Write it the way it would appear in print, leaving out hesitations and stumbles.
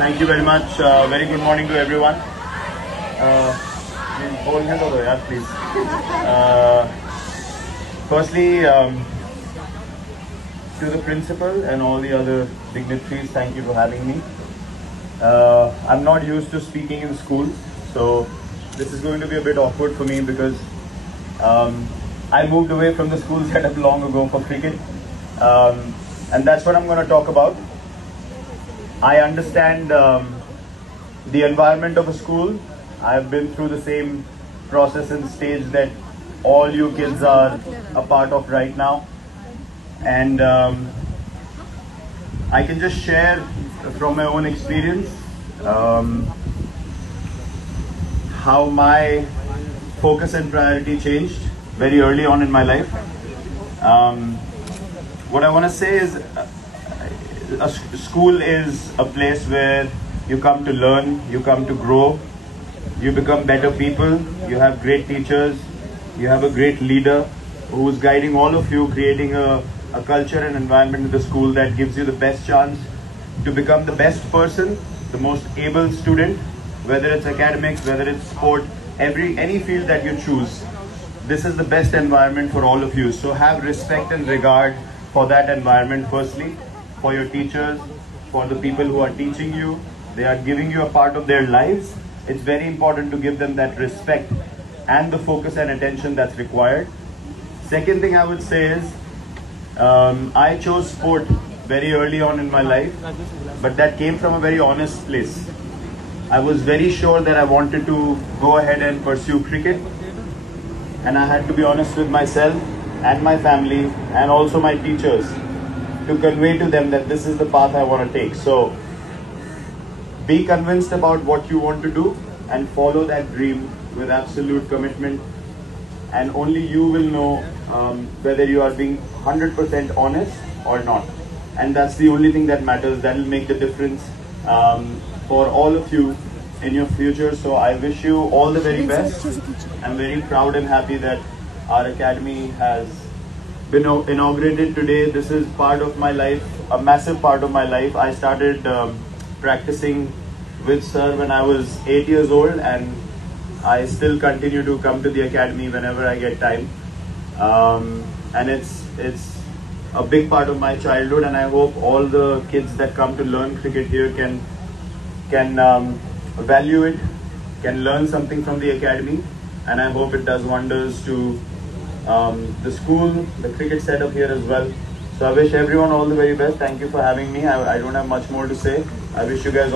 Thank you very much. Very good morning to everyone. बोलने दो यार please. Firstly, to the principal and all the other dignitaries, thank you for having me. I'm not used to speaking in school, so this is going to be a bit awkward for me because I moved away from the school setup long ago for cricket, and that's what I'm going to talk about. I understand the environment of a school. I've been through the same process and stage that all you kids are a part of right now, and I can just share from my own experience how my focus and priority changed very early on in my life. What I want to say is school is a place where you come to learn, you come to grow, you become better people, you have great teachers, you have a great leader who's guiding all of you, creating a culture and environment in the school that gives you the best chance to become the best person, the most able student, whether it's academics, whether it's sport, any field that you choose. This is the best environment for all of you. So have respect and regard for that environment firstly, for your teachers, for the people who are teaching you. They are giving you a part of their lives. It's very important to give them that respect and the focus and attention that's required. Second thing I would say is, I chose sport very early on in my life, but that came from a very honest place. I was very sure that I wanted to go ahead and pursue cricket, and I had to be honest with myself and my family and also my teachers to convey to them that this is the path I want to take. So be convinced about what you want to do and follow that dream with absolute commitment, and only you will know whether you are being 100% honest or not, and that's the only thing that matters. That will make the difference for all of you in your future. So I wish you all the very best. I'm very proud and happy that our academy has been inaugurated today. This is part of my life, a massive part of my life. I started practicing with sir when I was 8 years old, and I still continue to come to the academy whenever I get time. And it's a big part of my childhood, and I hope all the kids that come to learn cricket here can value it, can learn something from the academy, and I hope it does wonders to the school, the cricket setup here as well. So I wish everyone all the very best. Thank you for having me. I don't have much more to say. I wish you guys